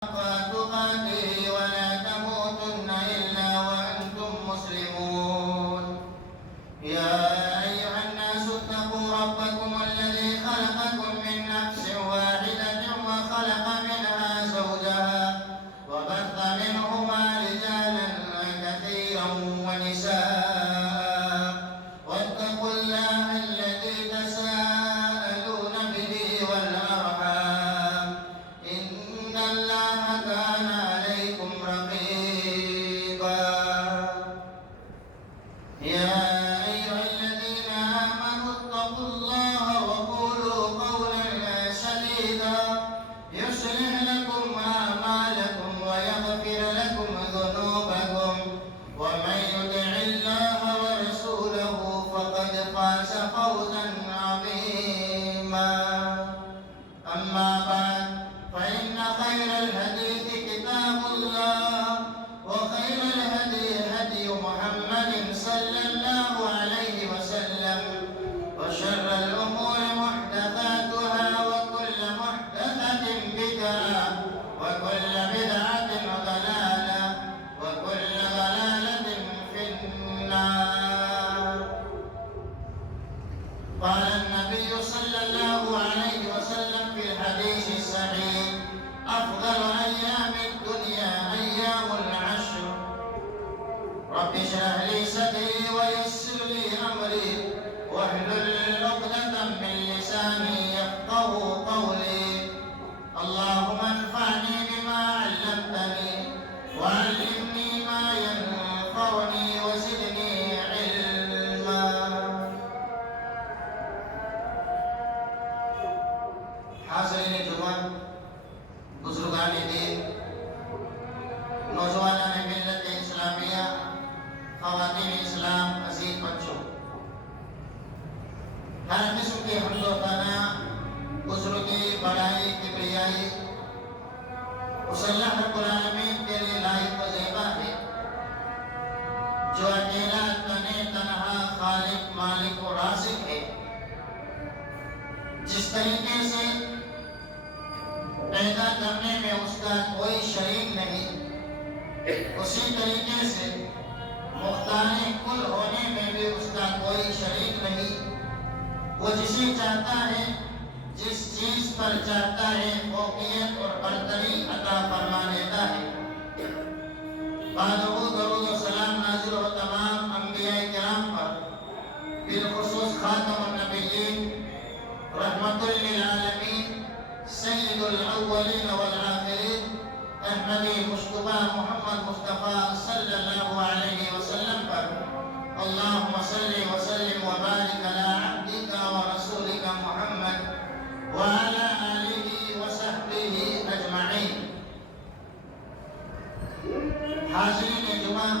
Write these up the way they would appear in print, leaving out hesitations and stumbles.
تقاته ولا تموتن إلا وأنتم مسلمون. يا أيها الناس اتقوا ربكم الذي خلقكم من نفس واحدة وخلق منها زوجها وبث منهما رجالا كثيرا ونساء واتقوا الله الذي تساءلون به والأرحام إن الله كان عليكم رقيبا. يا أيها الذين آمنوا اتقوا الله وقولوا قولا سديدا يصلح لكم أعمالكم ويغفر لكم ذنوبكم ومن يطع الله ورسوله فقد فاز فوزا عظيما. أما بعد فإن خير الحديث كتاب الله وخير الهدي هدي محمد صلى الله عليه وسلم وشر الأمور محدثاتها وكل محدثة بدعة وكل بدعة ضلالة وكل ضلالة في النار. قال النبي صلى الله عليه وسلم في الحديث الصحيح: أفضل أيام الدنيا أيام العشر. رب اشرح لي صدري ويسر لي أمري واحلل عقدة من لساني يفقهوا قولي. اللهم انفعني بما علمتني وعلمني ما ينفعني وزدني علما. حاضرین جمعہ، بزرگان دین، نوجوانان ملت اسلامیہ، خواتین اسلام، عزیز بچوں، ہر قسم کی حمد و ثنا، بزرگی، بڑائی، کبریائی اس اللہ رب العالمین کے لیے لائق و زیبا ہے جو اکیلا تنے تنہا خالق، مالک و رازق ہے. جس طریقے سے پیدا کرنے میں اس کا کوئی شریک نہیں، اسی طریقے سے مختار کل ہونے میں بھی اس کا کوئی شریک نہیں. وہ جسے چاہتا ہے، جس چیز پر چاہتا ہے، فوقیت اور برتری عطا فرما دیتا ہے. بعد درود و سلام نازل ہو تمام انبیاء کرام پر، بالخصوص خاتم النبیین، رحمت للعالمین، سید الاولین والآخرین، احمدی مصطفیٰ محمد مصطفیٰ صلی اللہ علیہ وسلم پر. اللہم صلی وسلم وبارک علی عبدک ورسولک محمد وعلی آلہ وصحبہ اجمعین. حاضرین جمعہ،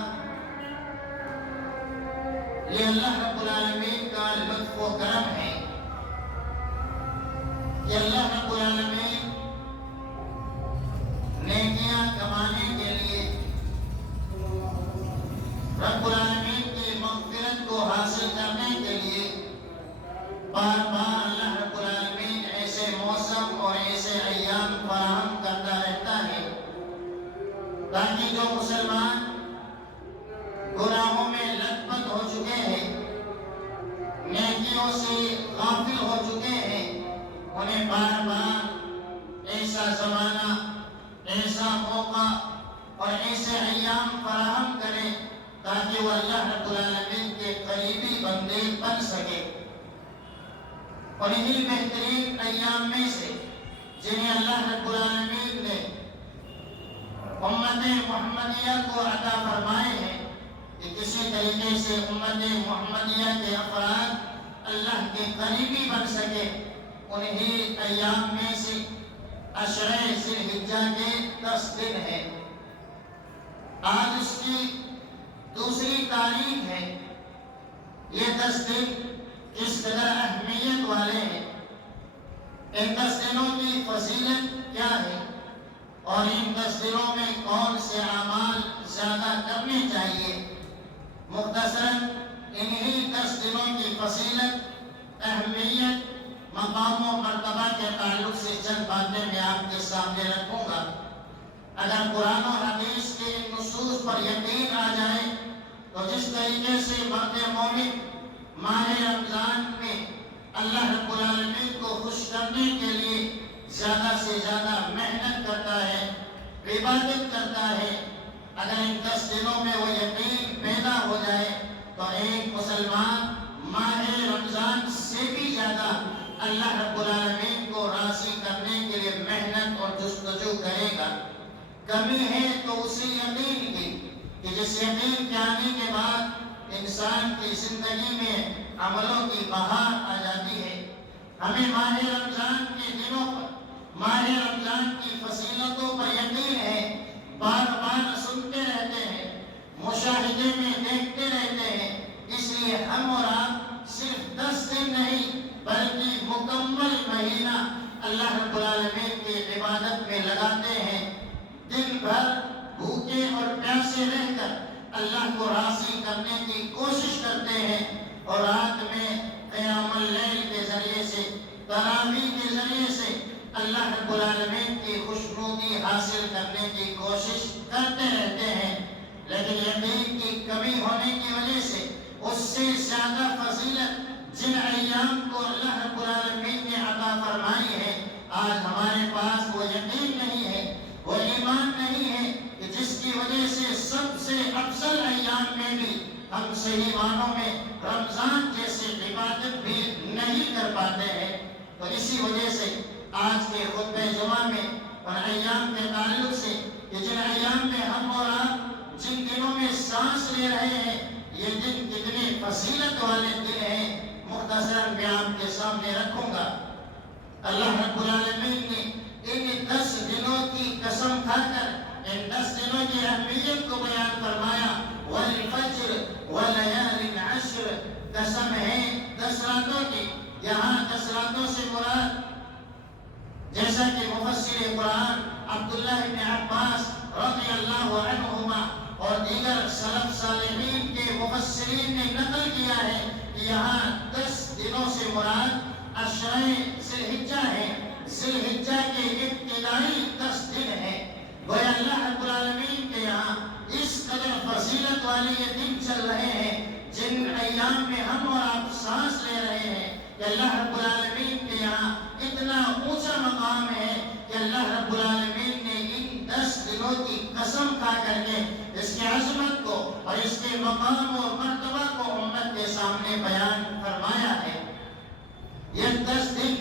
یہ اللہ رب العالمین کا لطف و کرم ہے کہ اللہ رب العالمین نیکیاں کمانے کے لیے، رب العالمین کی مغفرت کو حاصل کرنے کے لیے بار بار اللہ رب العالمین ایسے موسم اور ایسے ایام فراہم کرتا رہتا ہے تاکہ جو مسلمان گناہوں میں لت پت ہو چکے ہیں، نیکیوں سے غافل ہو چکے ہیں، انہیں بار بار ایسا زمانہ، ایسا موقع اور ایسے ایام فراہم کریں تاکہ وہ اللہ رب العالمین کے قریبی بندے بن سکے. اور انہی بہترین ایام میں سے جنہیں اللہ رب العالمین نے امت محمدیہ کو عطا فرمائے ہیں کہ کسی طریقے سے امت محمدیہ کے افراد اللہ کے قریبی بن سکے، انہی ایام میں سے عشرہ ذی الحجہ کے 10 دن ہیں. آج اس کی دوسری تاریخ ہے. یہ 10 دن کس قدر اہمیت والے ہیں، ان 10 دنوں کی فضیلت کیا ہے، اور ان 10 دنوں میں کون سے اعمال زیادہ کرنے چاہیے. مختصراً انہی 10 دنوں کی فضیلت، اہمیت، مقام و مرتبہ کے تعلق سے چند باتیں میں آپ کے سامنے رکھوں گا. اگر قرآن و حدیث کے ان نصوص پر یقین آ جائے تو جس طریقے سے مرد مومن ماہ رمضان میں اللہ رب العالمین کو خوش کرنے کے لیے زیادہ سے زیادہ محنت کرتا ہے، عبادت کرتا ہے، اگر ان 10 دنوں میں وہ یقین پیدا ہو جائے تو ایک مسلمان ماہ رمضان سے بھی زیادہ اللہ رب العالمین کو راضی کرنے کے لیے محنت اور جستجو کرے گا۔ کمی ہے تو اسی یقین کی کہ جس یقین کے آنے کے بعد انسان کی زندگی میں عملوں کی بہار آ جاتی ہے۔ ہمیں ماہ رمضان کے دنوں پر، ماہ رمضان کی فضیلتوں پر یقین ہے، بار بار سنتے رہتے ہیں، مشاہدے میں دیکھتے رہتے ہیں، اس لیے ہم اور آپ صرف 10 دن نہیں بلکہ مکمل مہینہ اللہ رب العالمین کی عبادت میں لگاتے ہیں، دن بھر بھوکے اور پیاسے رہ کر اللہ کو راضی کرنے کی کوشش کرتے ہیں، اور رات میں قیام اللیل کے ذریعے سے، تراویح کے ذریعے سے اللہ رب العالمین کی خوشنودی حاصل کرنے کی کوشش کرتے رہتے ہیں، لیکن یقین کی کمی ہونے کی وجہ سے اس سے زیادہ فضیلت جن ایام کو اللہ رب العالمین نے عطا فرمائی ہے، آج ہمارے پاس وہ یقین نہیں ہے، وہ ایمان نہیں ہے کہ جس کی وجہ سے سب سے افضل ایام میں بھی ہم صحیح معنوں میں رمضان جیسے عبادت بھی نہیں کر پاتے ہیں۔ تو اسی وجہ سے آج کے خطبہ جمعہ میں اور ایام کے تعلق سے کہ جن ایام میں ہم اور آپ جن دنوں میں سانس لے رہے ہیں، یہ دن کتنے فضیلت والے دن ہیں، مختصراً میں آپ کے سامنے رکھوں گا۔ اللہ رب العالمین نے ان 10 دنوں کی قسم کھا کر ان 10 دنوں کی اہمیت کو بیان فرمایا، والفجر وليال عشر، قسم ہے 10 راتوں کی۔ یہاں 10 راتوں سے مراد، جیسا کہ مفسر قرآن عبداللہ بن عباس رضی اللہ عنہما اور دیگر سلف صالحین کے مفسرین نے نقل کیا ہے کہ یہاں 10 دنوں سے مراد عشرہ ذی الحجہ ہے، ذی الحجہ کے ابتدائی 10 دن ہیں۔ گویا اللہ رب العالمین کے یہاں اس قدر فضیلت والے یہ دن چل رہے ہیں جن ایام میں ہم اور آپ سانس لے رہے ہیں، کہ اللہ رب العالمین کے یہاں اتنا اونچا مقام ہے کہ اللہ رب العالمین نے ان 10 دنوں کی قسم کھا کر کے اس کی عظمت کو اور اس کے مقام اور مرتبہ کو امت کے سامنے بیان فرمایا ہے۔ یہ 10 دن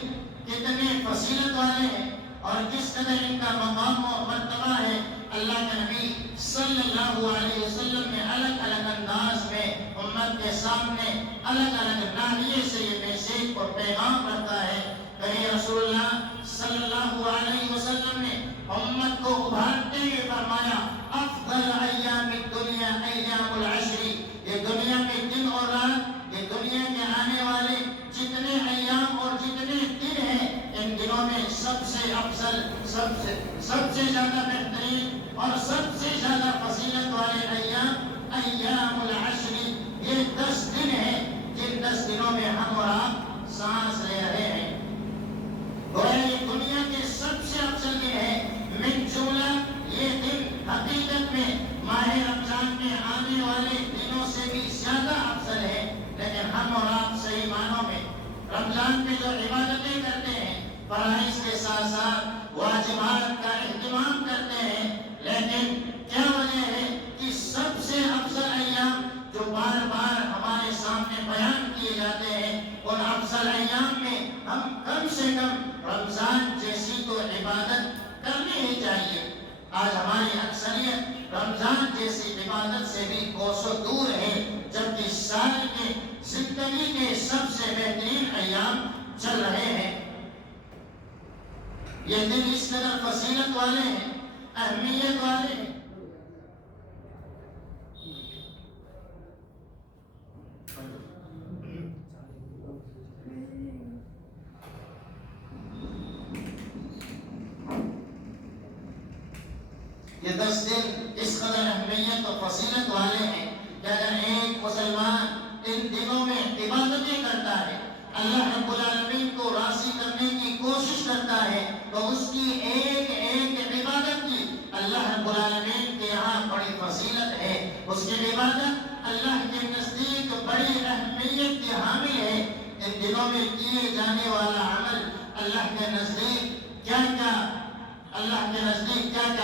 کتنے فضیلت والے ہیں اور کس قدر ان کا مقام و مرتبہ ہے، اللہ کے نبی صلی اللہ علیہ وسلم نے الگ الگ انداز میں امت کے سامنے الگ الگ ناحیے سے یہ میسیج اور پیغام رکھا ہے۔ کہیں رسول اللہ صلی اللہ علیہ وسلم نے امت کو ابھارتے ہوئے فرمایا، افضل ایام الدنیا ایام العشر، یہ دنیا کے دن اور رات، یہ دنیا کے آنے والے جتنے ایام اور جتنے دن ہیں، ان دنوں میں سب سے افضل، سب سے زیادہ بہترین اور سب سے زیادہ فضیلت والے ایام ایام العشر، یہ 10 دن ہیں جن 10 دنوں میں ہم اور آپ سانس لے رہے ہیں۔ گویا یہ دنیا کے سب سے افضل دن ہے، من جملہ یہ دن حقیقت میں ماہ رمضان میں آنے والے دنوں سے بھی زیادہ افضل ہے، لیکن ہم اور آپ صحیح معنوں میں رمضان میں جو عبادتیں کرتے ہیں، فرائض کے ساتھ ساتھ واجبات کا اہتمام کرتے ہیں، لیکن کیا وجہ ہے کہ سب سے افضل ایام جو بار بار ہمارے سامنے بیان کیے جاتے ہیں، ان افضل ایام میں ہم کم سے کم رمضان جیسی تو عبادت کرنی ہی چاہیے۔ آج ہماری اکثریت رمضان جیسی عبادت سے بھی کوسوں دور ہے، جبکہ سال کے زندگی کے سب سے بہترین ایام چل رہے ہیں۔ یہ دن اس قدر فضیلت والے ہیں، اہمیت والے ہیں۔ یہ 10 دن اس قدر اہمیت و فضیلت والے ہیں کہ اگر ایک مسلمان ان دنوں میں عبادتیں کرتا ہے، اللہ رب العالمین کو راضی کرنے کی کوشش کرتا ہے، تو اس کی ایک ایک عبادت کی اللہ اس کی عبادت اللہ کے نزدیک بڑی اہمیت کی حامل ہے۔ ان دنوں میں کیے جانے والا عمل اللہ کے نزدیک کیا کیا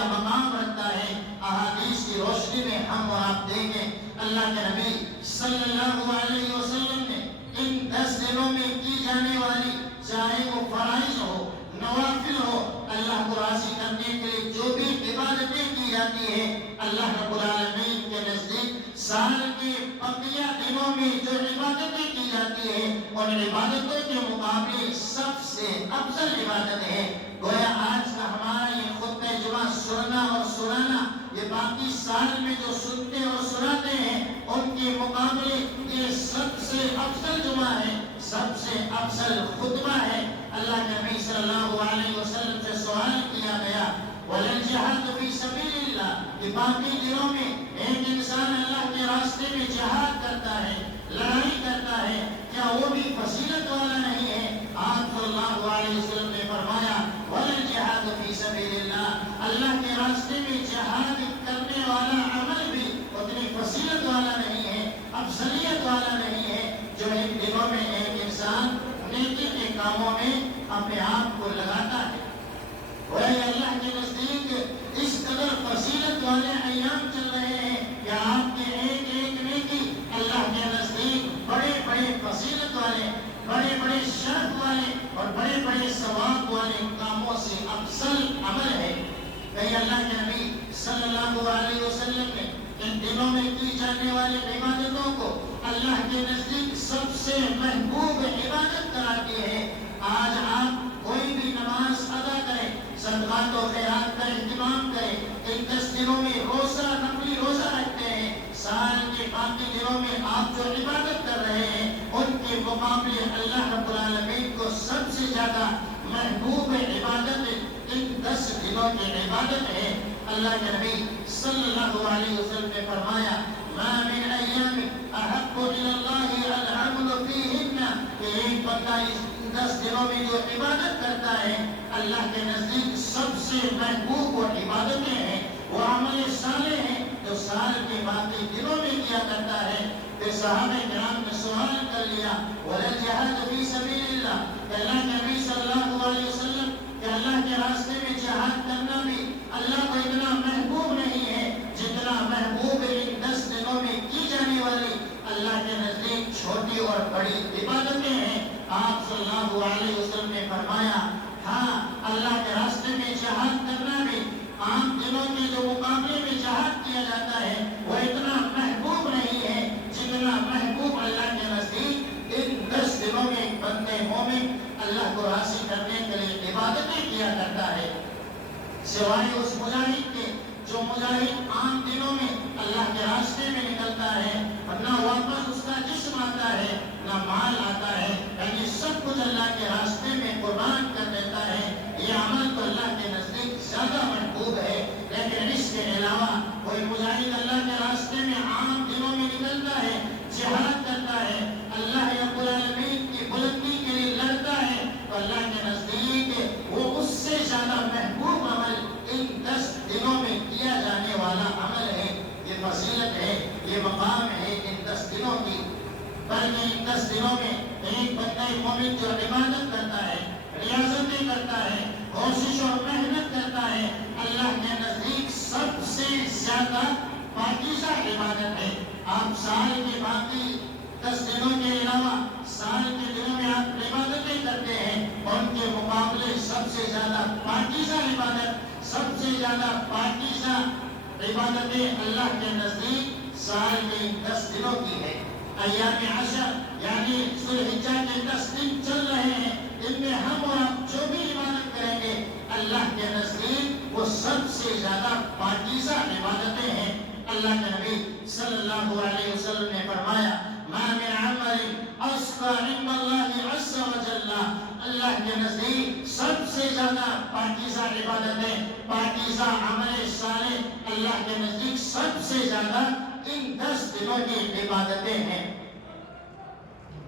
مقام رکھتا ہے، احادیث کی روشنی میں ہم اور آپ دیکھیں۔ اللہ کے نبی صلی اللہ علیہ وسلم نے ان 10 دنوں میں کی جانے والی، چاہے وہ فرائض ہو، نوافل ہو، اللہ کو راضی کرنے کے لیے جو بھی عبادتیں کی جاتی ہیں، اللہ رب العالمین کے نزدیک سال کے بقیہ دنوں میں جو عبادتیں کی جاتی ہیں، ان عبادتوں کے مقابلے سب سے افضل عبادت ہے۔ گویا آج کا ہمارا یہ خطبہ جمعہ سننا اور سنانا، یہ باقی سال میں جو سنتے اور سناتے ہیں ان کے مقابلے یہ سب سے افضل جمعہ ہے، سب سے افضل خطبہ ہے۔ اللہ کے نبی صلی اللہ علیہ وسلم سے سوال کیا گیا، وَلَلْجِهَادُ فِي سَبِيلِ اللَّهِ، کہ باقی دنوں میں ایک انسان اللہ کے راستے میں جہاد کرتا ہے، لڑائی کرتا ہے، کیا وہ بھی فضیلت والا نہیں ہے؟ آپ صلی اللہ علیہ وسلم نے فرمایا، وَلَلْجِهَادُ فِي سَبِيلِ اللَّهِ، اللہ کے راستے میں جہاد کرنے والا عمل بھی اتنی فضیلت والا نہیں ہے، افضلیت والا نہیں ہے، جو ان دنوں میں ایک انسان نیکی کے کاموں میں اپنے آپ کو لگاتا ہے۔ اور اللہ کے نزدیک اس قدر فضیلت والے ایام چل رہے ہیں کہ آپ کے ایک ایک نیکی اللہ کے نزدیک بڑے بڑے فضیلت والے، بڑے بڑے شرف والے اور بڑے بڑے ثواب والے کاموں سے افضل عمل ہے۔ کہ اللہ کے نبی صلی اللہ علیہ وسلم نے ان دنوں میں کی جانے والی عبادتوں کو اللہ کے نزدیک سب سے محبوب عبادت قرار دی ہے۔ آج آپ کوئی بھی نماز ادا کریں، صدقات و خیرات کا اہتمام کریں، ان 10 دنوں میں روزہ، نفلی روزہ رکھتے ہیں، سال کے باقی دنوں میں آپ جو عبادت کر رہے ہیں ان کے مقابلے اللہ رب العالمین کو سب سے زیادہ محبوب عبادت ان 10 دنوں کی عبادت ہے۔ اللہ کے نبی صلی اللہ علیہ وسلم نے فرمایا، ما من ایام احب الی اللہ العمل فیہن، کہ ایک بندہ ان 10 دنوں میں جو عبادت کرتا ہے اللہ کے نزدیک سب سے محبوب وہ عبادتیں ہیں، وہ عمل صالح ہیں جو سال کے باقی دنوں میں کیا کرتا ہے۔ پھر صحابہ کرام نے سوال کر لیا، وَلَلْجِهَادُ فِي سَبِيلِ اللَّهِ، کہ اللہ کے نبی صلی اللہ علیہ وسلم کہ اللہ کے راستے میں جہاد کرنا بھی اللہ کو اتنا محبوب نہیں ہے جتنا محبوب ان 10 دنوں میں کی جانے والی اللہ کے نزدیک چھوٹی اور بڑی عبادتیں ہیں۔ آپ صلی اللہ علیہ وسلم نے فرمایا، ہاں اللہ کے راستے میں جہاد کرنا بھی عام دنوں کے جو مقابلے میں جہاد کیا جاتا ہے وہ اتنا محبوب نہیں ہے جتنا محبوب اللہ کے نزدیک ان 10 دنوں میں بندے مومن اللہ کو راضی کرنے کے لیے عبادتیں کیا کرتا ہے۔ سوائے اس مجاہد کے جو مجاہد عام دنوں میں اللہ کے راستے میں نکلتا ہے اور نہ واپس اس کا جسم آتا ہے نہ مال آتا ہے، یعنی سب کچھ اللہ کے راستے میں قربان کر دیتا ہے، یہ عمل تو اللہ کے نزدیک زیادہ محبوب ہے۔ لیکن اس کے علاوہ کوئی مجاہد اللہ کے راستے میں عام دنوں میں نکلتا ہے، جہاد کرتا ہے، اللہ رب العالمین کی بلندی کے لیے لڑتا ہے، تو اللہ کے نزدیک وہ اس سے زیادہ محبوب عمل ان 10 دنوں میں کیا جانے والا عمل ہے۔ یہ فضیلت ہے، یہ مقام ہے ان 10 دنوں کی۔ بلکہ ان 10 دنوں میں ایک بندہ مومن جو عبادت کرتا ہے، ریاضتیں کرتا ہے، کوشش اور محنت کرتا ہے، اللہ کے نزدیک سب سے زیادہ پاکیزہ عبادت ہے۔ آپ سال کے باقی 10 دنوں کے علاوہ سال کے دنوں میں آپ عبادتیں کرتے ہیں، ان کے مقابلے سب سے زیادہ پاکیزہ عبادت، سب سے زیادہ پاکیزہ عبادتیں اللہ کے نزدیک سال کے 10 دنوں کی ہے۔ ایام عشر یعنی ذو الحجہ کے 10 دن چل رہے ہیں، ان میں ہم اور آپ جو بھی عبادت کریں گے اللہ کے نزدیک وہ سب سے زیادہ پاکیزہ عبادتیں ہیں۔ اللہ کے نبی صلی اللہ علیہ وسلم نے فرمایا، ما من عمل اصغر عند اللہ عز وجل، اللہ کے نزدیک سب سے زیادہ پاکیزہ عبادتیں، پاکیزہ عمل صالح اللہ کے نزدیک سب سے زیادہ ان 10 دنوں کی عبادتیں ہیں۔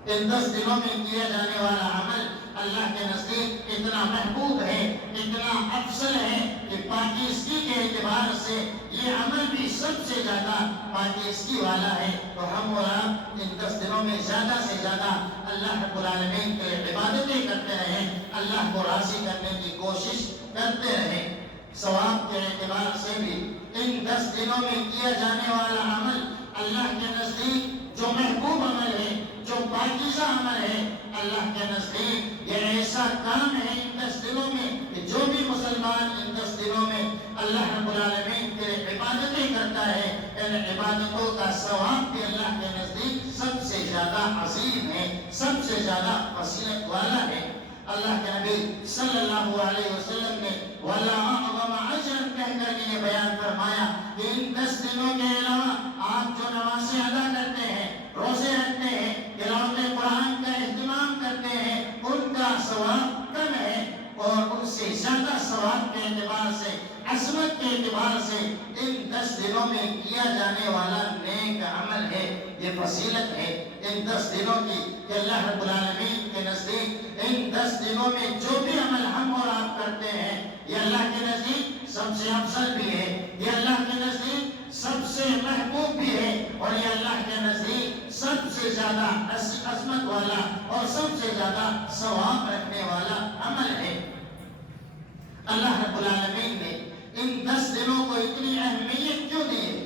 ان 10 دنوں میں کیا جانے والا عمل اللہ کے نزدیک اتنا محبوب ہے، اتنا افضل ہے کہ پاکیزگی کے اعتبار سے یہ عمل بھی سب سے زیادہ پاکیزگی والا ہے۔ تو ہم اور آپ ان 10 دنوں میں زیادہ سے زیادہ اللہ رب العالمین کے عبادتیں کرتے رہیں، اللہ کو راضی کرنے کی کوشش کرتے رہیں۔ ثواب کے اعتبار سے بھی ان 10 دنوں میں کیا جانے والا عمل اللہ کے نزدیک جو محبوب عمل ہے، جو پاکیزہ عمل ہے، اللہ کے نزدیک یہ ایسا کام ہے ان 10 دنوں میں کہ جو بھی مسلمان ان 10 دنوں میں اللہ رب العالمین کے عبادتیں کرتا ہے، ان عبادتوں کا ثواب بھی اللہ کے نزدیک سب سے زیادہ عظیم ہے، سب سے زیادہ فضیلت والا ہے۔ اللہ کے نبی صلی اللہ علیہ وسلم نے وَلَا أَعْظَمَ أَجْرًا کہہ کر یہ بیان فرمایا کہ ان 10 دنوں کے علاوہ آپ جو نمازیں ادا کرتے ہیں، روزے رکھتے ہیں، تلاوت قرآن کا اہتمام کرتے ہیں، ان کا ثواب کم ہے، اور ان سے زیادہ ثواب کے اعتبار سے، عظمت کے اعتبار سے ان 10 دنوں میں کیا جانے والا نیک عمل ہے، یہ فضیلت ہے ان 10 دنوں کی کہ اللہ رب العالمین کے نزدیک ان 10 دنوں میں جو بھی عمل ہم اور آپ کرتے ہیں یہ اللہ کے نزدیک سب سے افضل بھی ہے، یہ اللہ کے نزدیک سب سے محبوب بھی ہے، اور یہ اللہ کے نزدیک سب سے زیادہ عظمت والا اور سب سے زیادہ ثواب رکھنے والا عمل ہے۔ اللہ رب العالمین نے ان 10 دنوں کو اتنی اہمیت کیوں دی ہے؟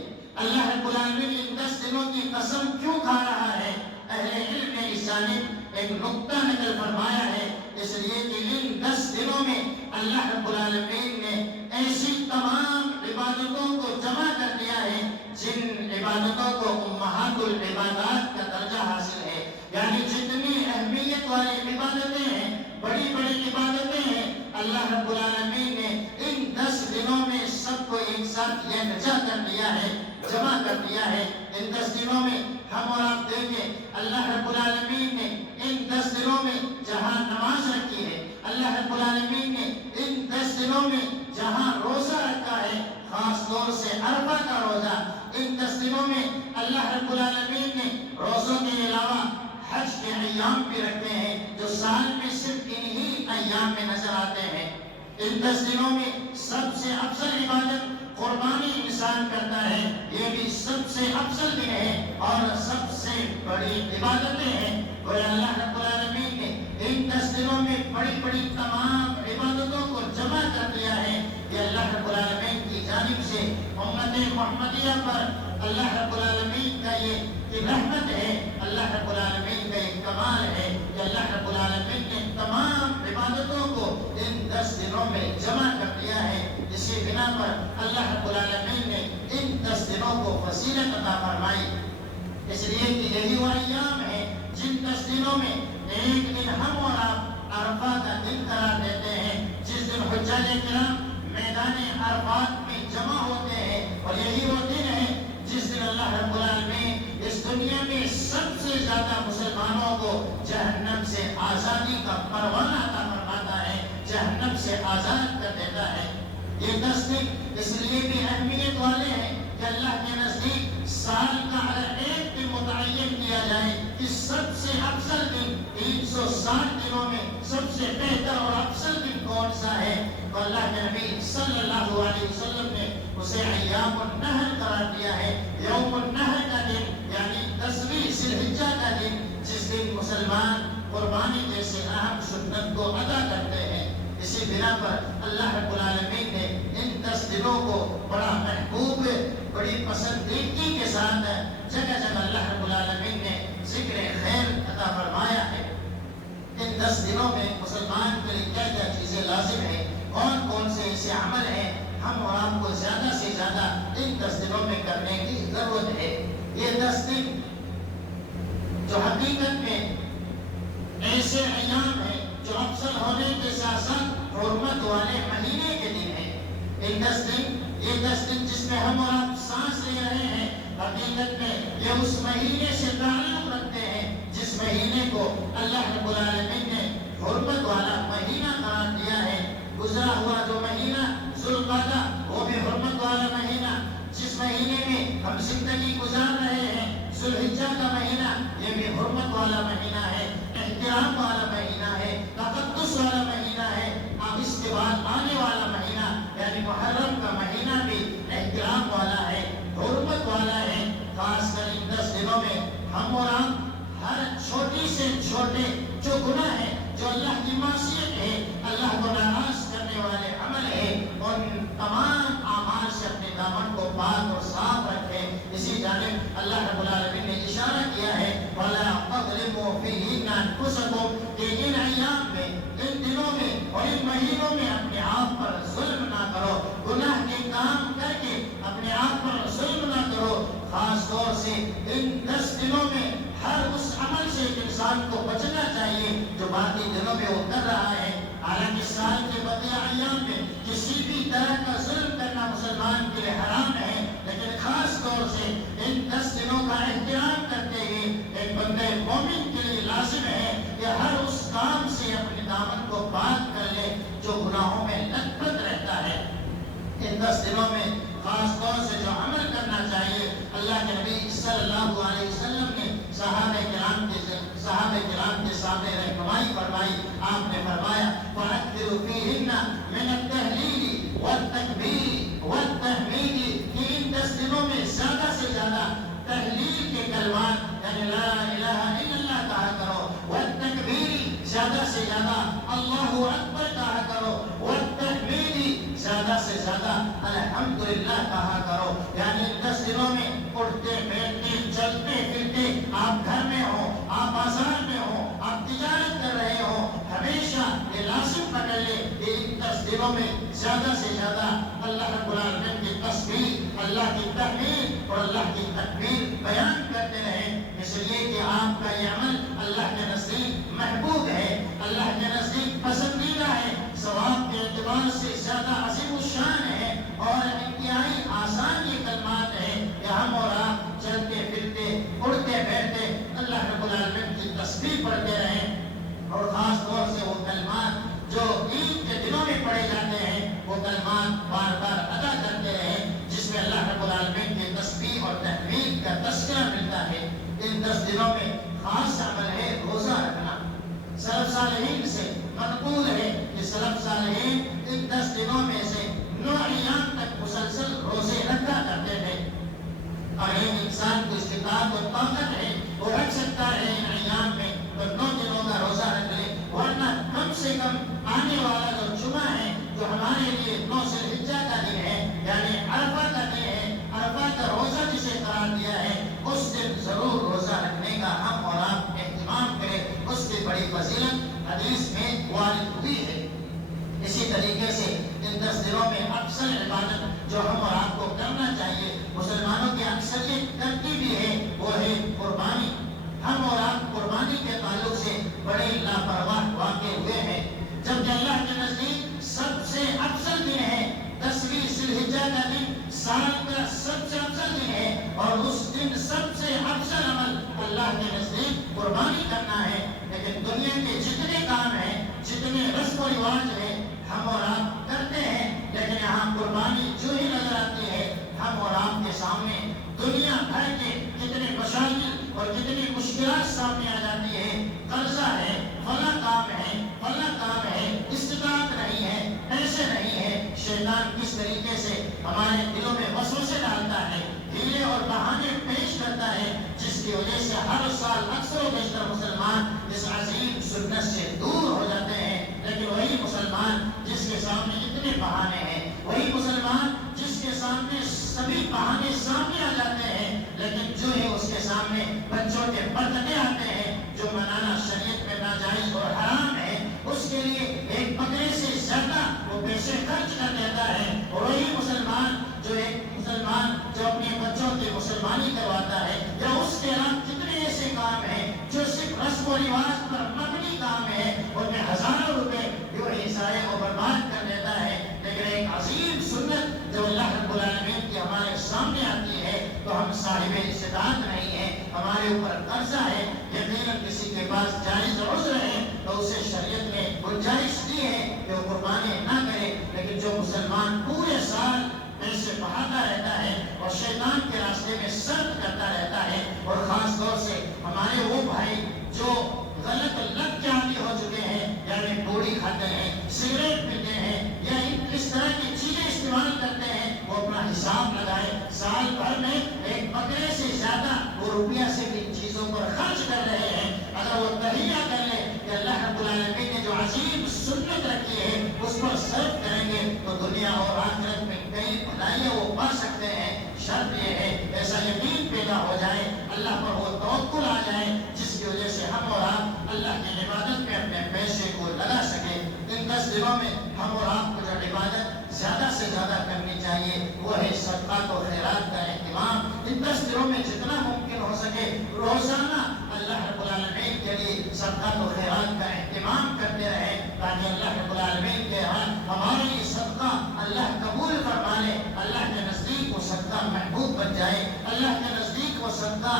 اللہ رب العالمین ان 10 دنوں کی قسم کیوں کھا رہا ہے؟ اہل علم نے اس جانب ایک نقطہ نقل فرمایا ہے، اس لیے کہ ان 10 دنوں میں اللہ رب العالمین نے ایسی تمام عبادتوں کو جمع کر دیا ہے جن عبادتوں کو امہات العبادات کا درجہ حاصل ہے، یعنی جتنی اہمیت والی عبادتیں ہیں، بڑی بڑی عبادتیں ہیں، اللہ رب العالمین نے ان 10 دنوں میں سب کو ایک ساتھ یکجا کر دیا ہے، جمع کر دیا ہے۔ ان 10 دنوں میں ہم اور آپ دیکھیں اللہ رب العالمین نے ان 10 دنوں میں جہاں نماز رکھی ہے، اللہ رب العالمین نے ان 10 دنوں میں جہاں روزہ رکھا ہے، خاص طور سے عرفہ کا روزہ، ان 10 دنوں میں اللہ رب العالمین نے روزوں کے علاوہ حج کے ایام بھی رکھے ہیں جو سال میں صرف انہی ایام میں نظر آتے ہیں۔ ان 10 دنوں میں سب سے افضل عبادت قربانی انسان کرتا ہے، یہ بھی سب سے افضل دن ہے اور سب سے بڑی عبادتیں ہیں۔ اور اللہ رب العالمین نے ان 10 دنوں میں بڑی بڑی تمام عبادتوں کو جمع کر دیا ہے۔ یہ اللہ رب العالمین کی جانب سے امت محمدیہ پر اللہ رب العالمین کا یہ رحمت ہے، اللہ رب العالمین کا یہ کمال ہے کہ اللہ رب العالمین نے تمام عبادتوں کو ان 10 دنوں میں جمع کر دیا ہے۔ اسی بنا پر اللہ رب العالمین نے ان 10 دنوں کو فضیلت عطا فرمائی، اس لیے کہ یہی وہ ایام ہے جن 10 دنوں میں ایک دن ہم اور آپ عرفہ کا دن قرار دیتے ہیں، جس دن حجاج کرام میدان عرفات میں جمع ہوتے ہیں، اور یہی وہ دن ہے جس دن اللہ رب العالمین اس دنیا میں سب سے زیادہ مسلمانوں کو جہنم سے آزادی کا پروانہ عطا فرماتا ہے، جہنم سے آزاد کر دیتا ہے۔ یہ 10 دن اس لیے بھی اہمیت والے ہیں کہ اللہ کے نزدیک سال کا اگر ایک دن متعین کیا جائے کہ سب سے افضل دن 360 دنوں میں سب سے بہتر اور افضل دن کون سا ہے، تو اللہ کے نبی صلی اللہ علیہ وسلم نے اسے ایام النحر قرار دیا ہے۔ یوم النحر کا دن یعنی 10ویں ذی الحجہ کا دن، جس دن مسلمان قربانی جیسے اہم سنت کو ادا کرتے ہیں۔ اسی بنا پر اللہ رب العالمین نے ان 10 دنوں کو بڑا محبوب، بڑی پسندیدگی کے ساتھ جگہ جگہ اللہ رب العالمین نے ذکر خیر عطا فرمایا ہے۔ ان 10 دنوں میں مسلمان کے لیے کیا کیا چیزیں لازم ہیں، کون کون سے ایسے عمل ہیں ہم اور آپ کو زیادہ سے زیادہ ان 10 دنوں میں کرنے کی ضرورت ہے۔ یہ 10 دن جو حقیقت میں ایسے ایام ہیں جو افضل ہونے کے ساتھ ساتھ حرمت والے مہینے کے دن ہیں۔ ان 10 دن، یہ 10 دن جس میں ہم اور آپ سانس لے رہے ہیں، حقیقت میں یہ اس مہینے سے تعلق رکھتے ہیں جس مہینے کو اللہ رب العالمین نے حرمت والا مہینہ قرار دیا ہے۔ گزرا ہوا جو مہینہ ذو القعدہ، وہ بھی حرمت والا مہینہ، جس مہینے میں ہم زندگی گزار رہے ہیں، ذو الحجہ کا مہینہ، یہ بھی حرمت والا مہینہ ہے، احترام والا مہینہ ہے، طاقت محرم کا مہینہ بھی احترام والا ہے، حرمت والا ہے۔ خاص کر ان 10 دنوں میں ہم اور آپ ہر چھوٹی سے چھوٹے جو گناہ ہے، جو اللہ کی معصیت ہے، اللہ کو ناراض کرنے والے عمل ہے، ان تمام اعمال سے اپنے دامن کو پاک اور صاف رکھیں۔ اسی جانب اللہ رب العالمین نے اشارہ کیا ہے وَلَا تَظْلِمُوا فِيهِنَّ أَنفُسَكُمْ کہ ان ایام میں، ان دنوں میں اور ان مہینوں میں اپنے آپ پر ظلم نہ کرو، گناہ کے کام کر کے اپنے آپ پر ظلم نہ کرو۔ خاص طور سے ان 10 دنوں میں ہر اس عمل سے ایک انسان کو بچنا چاہیے جو باقی دنوں میں وہ کر رہا ہے۔ حالانکہ سال کے بقیہ ایام میں کسی بھی طرح کا ظلم کرنا مسلمان کے لیے حرام ہے، لیکن خاص طور سے ان 10 دنوں کا احترام کرتے ہوئے ایک بندے مومن کے لیے لازم ہے کہ ہر اس کام سے اپنے دامن کو پاک کر لے جو گناہوں میں لت پت رہتا ہے۔ ان 10 دنوں میں خاص طور سے جو عمل کرنا چاہیے، اللہ کے نبی صلی اللہ علیہ وسلم نے صحابہ کرام کے سامنے رہنمائی فرمائی۔ آپ نے فرمایا وَأَكْثِرُوا فِيهِنَّ مِنَ التَّهْلِيلِ وَالتَّكْبِيرِ وَالتَّحْمِيدِ کہ ان 10 دنوں میں زیادہ سے زیادہ تحلیل کے کلمات یعنی لا الہ الا اللہ کہا کرو، والتکبیر زیادہ سے زیادہ اللہ اکبر کہا کرو، والتحمید زیادہ سے زیادہ الحمدللہ کہا کرو۔ یعنی 10 دنوں میں اٹھتے بیٹھتے چلتے پھرتے، آپ گھر میں ہو، آپ بازار میں ہو، آپ تجارت کر رہے ہو، ہمیشہ یہ لازم پکڑ لے کہ ان 10 دنوں میں زیادہ سے زیادہ اللہ رب العالمین کی تسبیح، اللہ کی تحمید اور اللہ کی تکبیر بیان کرتے رہیں، اس لیے کہ آپ کا یہ عمل اللہ کے نزدیک محبوب ہے، اللہ کے نزدیک پسندیدہ ہے، ثواب کے اعتبار سے زیادہ عظیم الشان ہے اور انتہائی آسان یہ کلمات ہیں کہ ہم اور آپ چلتے پھرتے اڑتے بیٹھتے اللہ رب العالمین کی تسبیح پڑھتے رہیں۔ اور خاص طور سے وہ کلمات جو عید کے دنوں میں پڑھے جاتے ہیں، وہ کلمات بار بار ادا کرتے رہیں جس میں اللہ رب العالمین کی تسبیح اور تحمید کا تذکرہ ملتا ہے۔ ان 10 دنوں میں خاص عمل ہے روزہ رکھنا۔ سلف صالحین سے منقول ہے کہ سلف صالحین ان 10 دنوں میں سے 9 ایام تک مسلسل روزے رکھا کرتے تھے۔ اگر ایک انسان کو استطاعت اور طاقت ہے وہ رکھ سکتا ہے ان ایام میں تو 9 دنوں کا روزہ رکھ لے، ورنہ کم سے کم آنے والا جو جمعہ ہے جو ہمارے لیے 9 ذی الحجہ کا دن ہے، یعنی عرفہ کا دن ہے، عرفہ کا روزہ جسے قرار دیا ہے، اس دن ضرور روزہ رکھنے کا ہم اور آپ اہتمام کریں۔ اس کی بڑی فضیلت حدیث میں وارد ہوئی ہے۔ اسی طریقے سے ان 10 دنوں میں افضل عبادت جو ہم اور آپ کو کرنا چاہیے، مسلمانوں کی اکثریت کرتی بھی ہے، وہ ہے قربانی۔ ہم اور آپ قربانی کے تعلق سے بڑے لاپرواہ واقع ہوئے ہیں، جبکہ اللہ کے نزدیک سب سے افضل دن ہے 10ویں ذی الحجہ کا دن، سال کا سب سے افضل دن ہے، اور اس دن سب سے افضل عمل اللہ کے نزدیک قربانی کرنا ہے۔ لیکن دنیا کے جتنے کام ہیں، جتنے رسم و رواج ہیں، ہم اور آپ کرتے ہیں، لیکن یہاں قربانی جو ہی نظر آتی ہے ہم اور آپ کے سامنے دنیا بھر کے کتنے مشاغل اور کتنی مشکلات سامنے آ جاتی ہے۔ قرضہ ہے، فلاں کام ہے، استطاعت نہیں ہے، پیسے نہیں ہے۔ شیطان کس طریقے سے ہمارے دلوں میں وسوسے ڈالتا ہے، ہیلے اور بہانے پیش کرتا ہے، جس کی وجہ سے ہر سال اکثر و بیشتر مسلمان اس عظیم سنت سے دور ہو جاتے ہیں۔ لیکن وہی مسلمان جس کے سامنے اتنے بہانے ہیں، وہی مسلمان جس کے سامنے سبھی بہانے سامنے آ جاتے ہیں، لیکن جو ہے اس کے سامنے بچوں کے برتنے آتے ہیں جو منانا شریعت میں ناجائز اور حرام ہے، اس کے لیے ایک بکرے سے زیادہ وہ پیسے خرچ کر دیتا ہے۔ اور وہی مسلمان جو اپنے بچوں کی مسلمانی کرواتا ہے، یا اس کے علاوہ کتنے ایسے کام ہیں جو صرف رسم و رواج پر مبنی کام ہے، ان میں ہزاروں روپے جو ضائع و برباد کر دیتا ہے۔ لیکن ایک عظیم سنت جو اللہ رب العالمین کی ہمارے سامنے آتی ہے تو ہم صاحب استطاعت نہیں ہیں، ہمارے اوپر قرضہ ہے، یقیناً کسی کے پاس جائز عذر ہے تو اسے شریعت نے گنجائش دی ہے کہ وہ قربانی نہ کرے۔ لیکن جو مسلمان پورے سال پیسے بہاتا رہتا ہے اور شیطان کے راستے میں صرف کرتا رہتا ہے، اور خاص طور سے ہمارے وہ بھائی جو غلط لت کے عادی ہو چکے ہیں، یعنی پوڑی کھاتے ہیں، سگریٹ پیتے ہیں، یا اس طرح کی چیزیں استعمال کرتے میں ایک بکرے سے زیادہ وہ روپیہ سے بھی چیزوں پر خرچ کر رہے ہیں، اگر وہ تہیہ کر لیں کہ اللہ رب العالمین نے جو عظیم سنت رکھی ہے اس پر صرف کریں گے تو دنیا اور آخرت میں کئی بھلائیاں وہ پا سکتے ہیں۔ شرط یہ ہے ایسا یقین پیدا ہو جائے، اللہ پر وہ توکل آ جائے جس کی وجہ سے ہم اور آپ اللہ کی عبادت میں اپنے پیسے کو لگا سکیں۔ ان 10 دنوں میں ہم اور آپ کو جو عبادت زیادہ سے زیادہ کرنی چاہیے وہ ہے صدقات و خیرات کا اہتمام۔ ان 10 دنوں میں جتنا ممکن ہو سکے روزانہ اللہ رب العالمین کے لیے صدقات و خیرات کا اہتمام کرتے رہیں تاکہ اللہ رب العالمین کے ہاں ہمارے یہ صدقہ اللہ قبول فرما لے، اللہ کے نزدیک وہ صدقہ محبوب بن جائے، اللہ کے نزدیک وہ صدقہ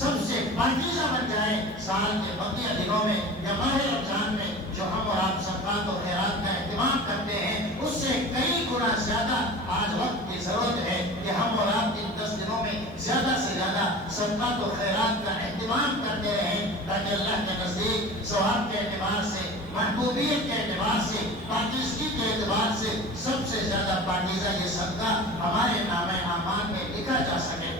سب سے پاکیزہ بن جائے۔ سال کے بقیہ دنوں میں یا ماہ رمضان میں جو ہم اور آپ صدقات و خیرات کا اہتمام کرتے ہیں اس سے کئی گنا زیادہ آج وقت کی ضرورت ہے کہ ہم اور آپ ان 10 دنوں میں زیادہ سے زیادہ صدقات و خیرات کا اہتمام کرتے رہیں تاکہ اللہ کے نزدیک ثواب کے اعتبار سے، محبوبیت کے اعتبار سے، پاکیزگی کے اعتبار سے سب سے زیادہ پاکیزہ یہ صدقہ ہمارے نام اعمال میں لکھا جا سکے۔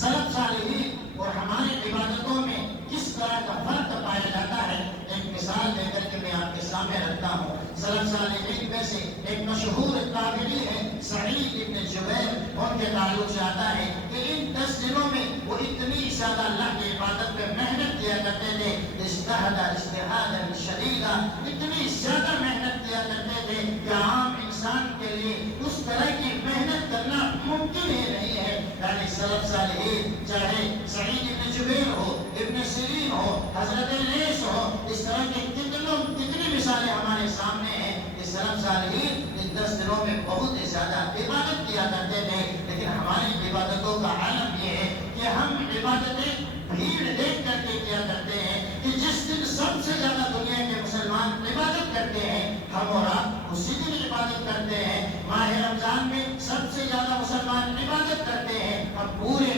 سلف صالحین اور ہماری عبادتوں میں کس طرح کا فرق پایا جاتا ہے ایک مثال دے کر کے میں آپ کے سامنے رکھتا ہوں۔ سلف صالحین میں سے ایک مشہور تابعی ہے سعید بن جبیر، ان کے تعلق سے آتا ہے کہ ان 10 دنوں میں وہ اتنی زیادہ اللہ کی عبادت پہ محنت کیا کرتے تھے، اجتہادا شدیدا، اتنی زیادہ محنت کیا کرتے تھے کہ عام انسان کے لیے اس طرح کی محنت کرنا ممکن ہی نہیں ہے۔ یعنی سلف صالحین چاہے سعید بن جبیر ہو، ابن سیرین ہو، حضرت لیث ہو، اس طرح کی کتنی مثالیں ہمارے سامنے ہیں کہ سلف صالحین ان 10 دنوں میں بہت زیادہ عبادت کیا کرتے تھے، لیکن ہماری عبادتوں کا عالم یہ ہے کہ ہم عبادتیں بھیڑ دیکھ کر کے کیا کرتے ہیں کہ جس دن سب سے زیادہ دنیا کے مسلمان عبادت کرتے ہیں ہم اور آپ اسی دن عبادت کرتے ہیں۔ ماہ رمضان میں سب سے زیادہ مسلمان عبادت کرتے ہیں، ہم پورے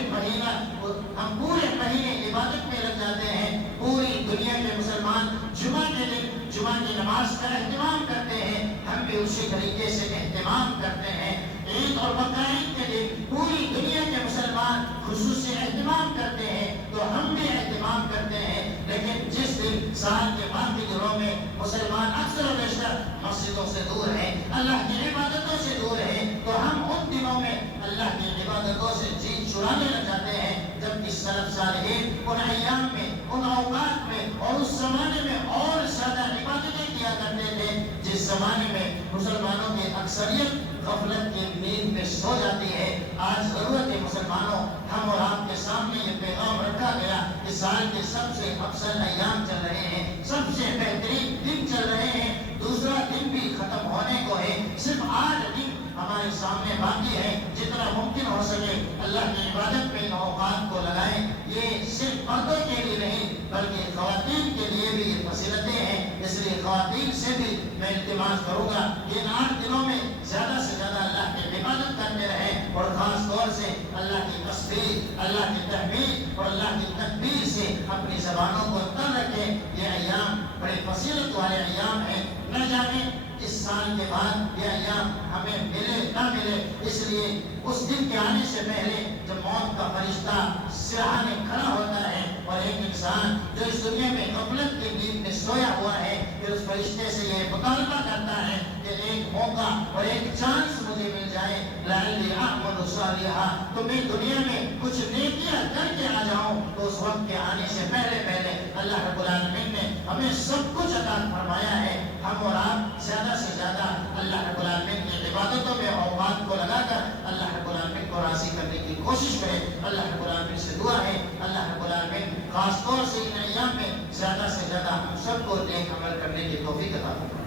مہینے عبادت میں لگ جاتے ہیں۔ پوری دنیا کے مسلمان جمعہ کے دن جمعہ کی نماز کا اہتمام کرتے ہیں، ہم بھی اسی طریقے سے اہتمام کرتے ہیں۔ عید اور بقرعید کے دن پوری دنیا کے مسلمان خصوصی اہتمام کرتے ہیں تو ہم بھی اہتمام کرتے ہیں، لیکن جس دن سال کے باقی دنوں میں مسلمان اکثر و بیشتر مسجدوں سے دور ہیں، اللہ کی عبادتوں سے دور ہیں، تو ہم ان دنوں میں اللہ کی عبادتوں سے جیت چھڑانے لگ جاتے ہیں، جبکہ سلف صالحین ان ایام میں، ان اوقات میں اور اس زمانے میں اور زیادہ عبادتیں کیا کرتے تھے جس زمانے میں مسلمانوں کی اکثریت غفلت کی نیند میں سو جاتی ہے۔ آج ضرورت ہے مسلمانوں، ہم اور آپ کے سامنے یہ پیغام رکھا گیا کہ سال کے سب سے افضل ایام چل رہے ہیں، سب سے بہترین دن چل رہے ہیں، دوسرا دن بھی ختم ہونے کو ہے، صرف 8 دن ہمارے سامنے باقی ہے۔ جتنا ممکن ہو سکے اللہ کی عبادت میں ان اوقات کو لگائیں۔ یہ صرف مردوں کے لیے نہیں بلکہ خواتین کے لیے بھی یہ فضیلتیں ہیں، اس لیے خواتین سے بھی میں التماس کروں گا کہ ان 8 دنوں میں زیادہ سے زیادہ اللہ کی عبادت کرتے رہیں اور خاص طور سے اللہ کی تسبیح، اللہ کی تحمید اور اللہ کی تکبیر سے اپنی زبانوں کو تر رکھیں۔ یہ ایام بڑے فضیلت والے ایام ہیں، نہ جانے اس سال کے بعد یہ ایام ہمیں ملے نہ ملے، اس لیے اس دن کے آنے سے پہلے جب موت کا فرشتہ سرہانے کھڑا ہوتا ہے اور ایک انسان جو اس دنیا میں غفلت کی نیند میں سویا ہوا ہے پھر اس فرشتے سے یہ مطالبہ کرتا ہے کہ ایک موقع اور ایک چانس مجھے مل جائے، لعلی اعمل صالحا، تو میں دنیا میں کچھ نیکیاں کر کے آ جاؤں، تو اس وقت کے آنے سے پہلے اللہ رب العالمین نے ہمیں سب کچھ عطا فرمایا ہے۔ ہم اور آپ زیادہ سے زیادہ اللہ رب العالمین کی عبادتوں میں اوقات کو لگا کر اللہ رب العالمین کو راضی کرنے کی کوشش کریں۔ اللہ رب العالمین سے دعا ہے اللہ رب العالمین خاص طور سے ان ایام میں زیادہ سے زیادہ ہم سب کو نیک عمل کرنے کی توفیق عطا فرمائے۔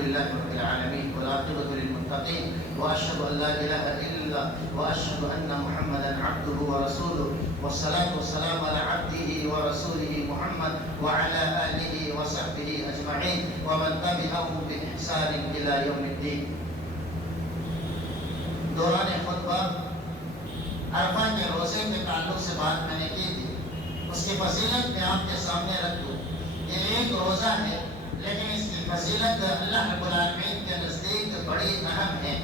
لله رب العالمين والعاقبة للمتقين وأشهد أن لا إله إلا الله وأشهد أن محمدا عبده ورسوله والصلاة والسلام على عبده ورسوله محمد وعلى آله وصحبه أجمعين ومن تبعهم بإحسان إلى يوم الدين۔ دوران خطبہ عرفہ کے روزے کے تعلق سے بات میں نے کی تھی، اس کی فضیلت میں آپ کے سامنے رکھ دوں۔ یہ ایک روزہ ہے لیکن اس کی فضیلت اللہ رب العالمین کے نزدیک بڑی اہم ہے۔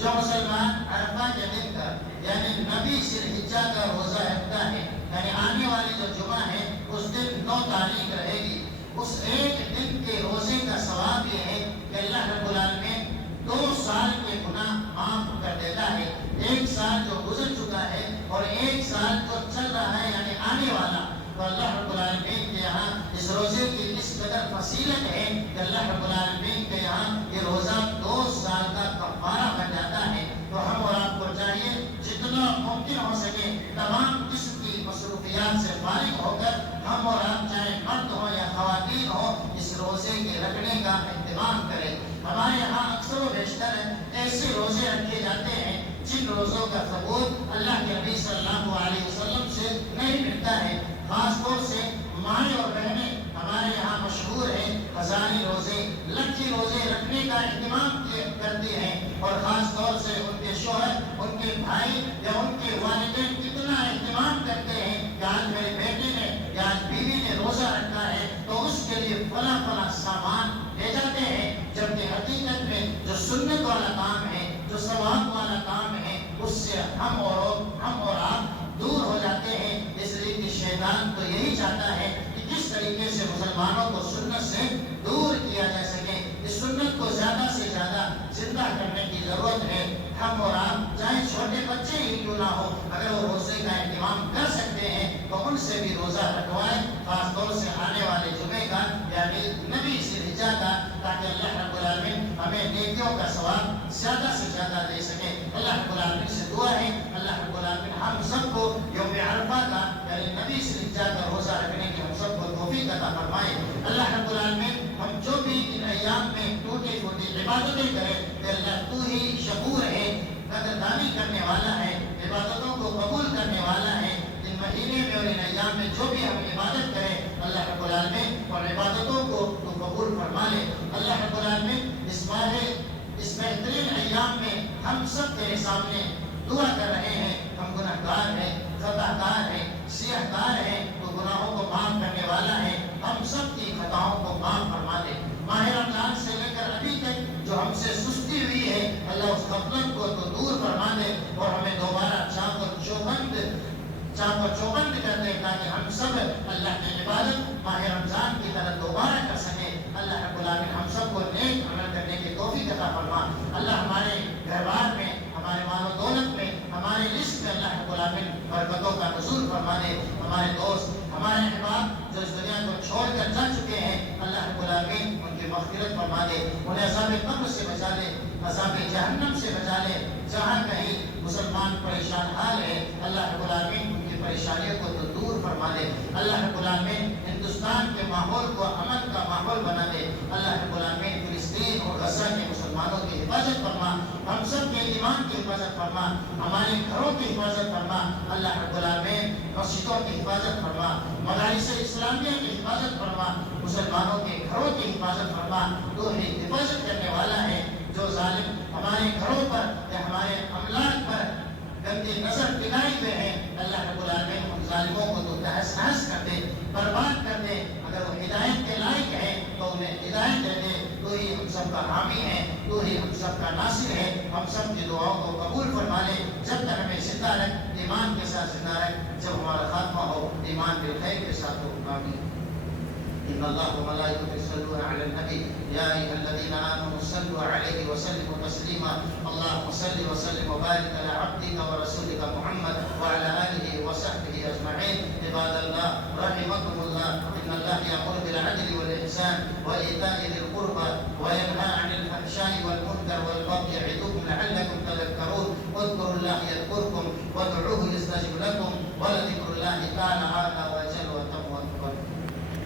جو مسلمان عرفہ کے دن کا یعنی نبی ذی الحجہ کا روزہ رکھتا ہے، یعنی آنے والی جو جمعہ ہے اس دن 9 تاریخ رہے گی، اس ایک دن کے روزے کا ثواب یہ ہے کہ اللہ رب العالمین 2 سال کے گناہ معاف کر دیتا ہے۔ 1 سال جو گزر چکا ہے اور 1 سال جو چل رہا ہے یعنی آنے والا، تو اللہ رب العالمین کے یہاں اس روزے کی اس قدر فضیلت ہے کہ اللہ رب العالمین کے یہاں یہ روزہ 2 سال کا کفارہ بن جاتا ہے۔ تو ہم اور آپ کو چاہیے جتنا ممکن ہو سکے تمام قسم کی مصروفیات سے فارغ ہو کر ہم اور آپ چاہے مرد ہوں یا خواتین ہوں اس روزے کے رکھنے کا اہتمام کریں۔ ہمارے یہاں اکثر و بیشتر ایسے روزے رکھے جاتے ہیں جن روزوں کا ثبوت اللہ کے نبی صلی اللہ علیہ وسلم سے نہیں ملتا ہے۔ خاص طور سے مائیں اور بہنیں ہمارے یہاں مشہور ہیں، ہزاری روزے، لکھی روزے رکھنے کا اہتمام کرتی ہیں، اور خاص طور سے ان کے شوہر، ان کے بھائی یا ان کے والدین کتنا اہتمام کرتے ہیں کہ آج میرے بیٹے نے یا آج بیوی نے روزہ رکھا ہے تو اس کے لیے فلاں فلاں سامان لے جاتے ہیں، جبکہ حقیقت میں جو سنت والا کام ہے، جو ثواب والا کام ہے، اس سے ہم اور آپ دور ہو جاتے ہیں۔ اس لیے کہ شیطان تو یہی چاہتا ہے کہ کس طریقے سے مسلمانوں کو سنت سے دور کیا جا سکے۔ اس سنت کو زیادہ سے زیادہ زندہ کرنے کی ضرورت ہے۔ ہم اور آپ چاہے چھوٹے بچے ہی کیوں نہ ہو، اگر وہ روزے کا اہتمام کر سکتے ہیں تو ان سے بھی روزہ رکھوائیں، خاص طور سے آنے والے جمعے کا یعنی نبی ذی الحجہ کا، تاکہ اللہ رب العالمین ہمیں نیکیوں کا ثواب زیادہ سے زیادہ دے سکے۔ اللہ رب العالمین سے دعا ہے اللہ رب العالمین ہم سب کو یوم عرفہ کا یعنی نبی ذی الحجہ کا روزہ رکھنے کی ہم سب کو توفیق عطا فرمائے۔ اللہ رب العالمین ہم جو بھی ان ایام میں ٹوٹی پھوٹی عبادتیں کریں کہ اللہ تو ہی شکور ہے، قدردانی کرنے والا ہے، عبادتوں کو قبول کرنے والا ہے۔ ان مہینے میں اور ان ایام میں جو بھی ہم عبادت کریں اللہ رب العالمین اور عبادتوں کو تو قبول فرما لے۔ اللہ رب العالمین اس بہترین ایام میں ہم سب تیرے سامنے دعا کر رہے ہیں۔ ہم گناہ گار ہیں، خطا کار ہیں، سیاہ کار ہیں، تو گناہوں کو معاف کرنے والا ہے، ہم سب کی خطاؤں کو معاف فرما دے۔ ماہ رمضان سے لے کر ابھی تک جو ہم سے سستی ہوئی ہے اللہ اس غفلت کو تو دور فرما دے اور ہمیں دوبارہ چاق و چوبند کر دے، تاکہ ہم سب اللہ کی عبادت ماہ رمضان کی طرح دوبارہ کر سکیں۔ اللہ رب العالمین ہم سب کو نیک عمل کرنے کی توفیق عطا فرما۔ اللہ ہمارے گھر بار میں، ہمارے مال و دولت میں، ہمارے رزق میں اللہ رب العالمین برکتوں کا نزول فرما دے۔ ہمارے دوست، ہمارے احباب جو اس دنیا کو چھوڑ کر جا چکے ہیں اللہ رب العالمین ان کی مغفرت فرما دے، انہیں عذاب قبر سے بچا لے، عذاب جہنم سے بچا لے۔ جہاں کہیں مسلمان پریشان حال ہے اللہ رب العالمین ان کی پریشانیوں کو تو دور فرما دے۔ اللہ رب العالمین ہندوستان کے ماحول کو امن کا ماحول بنا دے۔ اللہ رب العالمین فلسطین اور غزہ کے مسلمانوں کی حفاظت فرما، ہم سب کے ایمان کی حفاظت فرما، ہمارے گھروں کی حفاظت فرما۔ اللہ رب العالمین مسجدوں کی حفاظت فرما، مدارس اسلامیہ کی حفاظت فرما، مسلمانوں کے گھروں کی حفاظت فرما۔ تو ہی حفاظت کرنے والا ہے۔ جو ظالم ہمارے گھروں پر یا ہمارے املاک پر گندی نظر ٹکائے ہوئے ہیں اللہ رب العالمین ان ظالموں کو تو تہس نہس کر دے، برباد کر دے۔ اگر وہ ہدایت کے لائق ہے تو انہیں ہدایت دے دے۔ تو ہی ہم سب کا حامی ہے، تو ہی ہم سب کا ناصر ہے۔ ہم سب کی دعاؤں کو قبول فرما لے۔ جب تک ہمیں زندہ رکھ، ایمان کے ساتھ زندہ رکھ، جب ہمارا خاتمہ ہو ایمان بالخیر کے ساتھ ہو۔ آمین۔ ان اللہ وملائکته یصلون علی النبی یا ایھا الذین آمنوا صلوا علیہ وسلموا تسلیما اللهم صل وسلم وبارك على عبدك ورسولك محمد وعلى آله وصحبه اجمعین۔ عباد اللہ رحمكم اللہ، ان اللہ یأمر بالعدل والإحسان وإیتاء ذی القربى وینہی عن الفحشاء والمنکر والبغی یعظکم لعلکم